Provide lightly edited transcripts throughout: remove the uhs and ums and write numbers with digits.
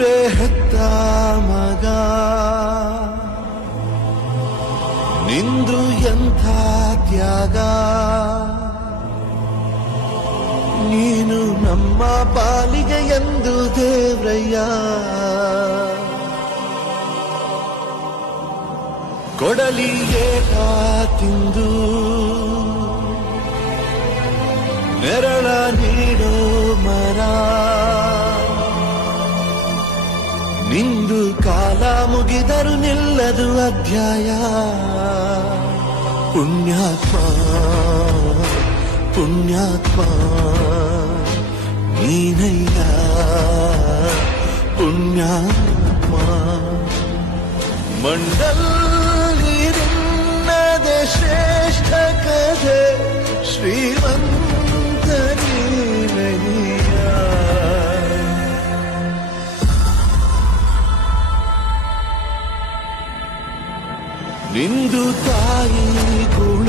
ಊರೇ ಹೆತ್ತ ಮಗ ನಿಂದು ಎಂಥ ತ್ಯಾಗ ನೀನು ನಮ್ಮ ಪಾಲಿಗೆ ಎಂದು ದೇವ್ರಯ್ಯ ಕೊಡಲಿ ಏಟ ತಿಂದು ನೆರಳ ನೀಡೋ ಮರ ನಿಂದು ಕಾಲ ಮುಗಿದರು ನಿಲ್ಲದು ಅಧ್ಯಾಯ ಪುಣ್ಯಾತ್ಮ ಪುಣ್ಯಾತ್ಮ ನೀನಯ್ಯ ಪುಣ್ಯಾತ್ಮ ಮಂಡಲ್ಲಿರಿನ್ನದೆ ಶ್ರೇಷ್ಠ ಕಥೆ ಶ್ರೀಮಂತ ನೀನಯ್ಯ ನಿಂದು ತಾಯಿ ಗುಣ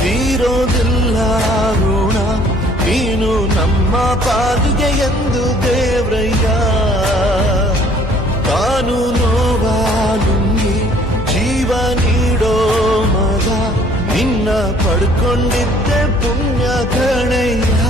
ತೀರೋದಿಲ್ಲ ಋಣ ನೀನು ನಮ್ಮ ಪಾಲಿಗೆ ಎಂದು ದೇವ್ರಯ್ಯ ತಾನು ನೋವಾಲುಂಗಿ ಜೀವ ನೀಡೋ ಮಗ ನಿನ್ನ ಪಡ್ಕೊಂಡಿದ್ದೆ ಪುಣ್ಯ ಕಣಯ್ಯ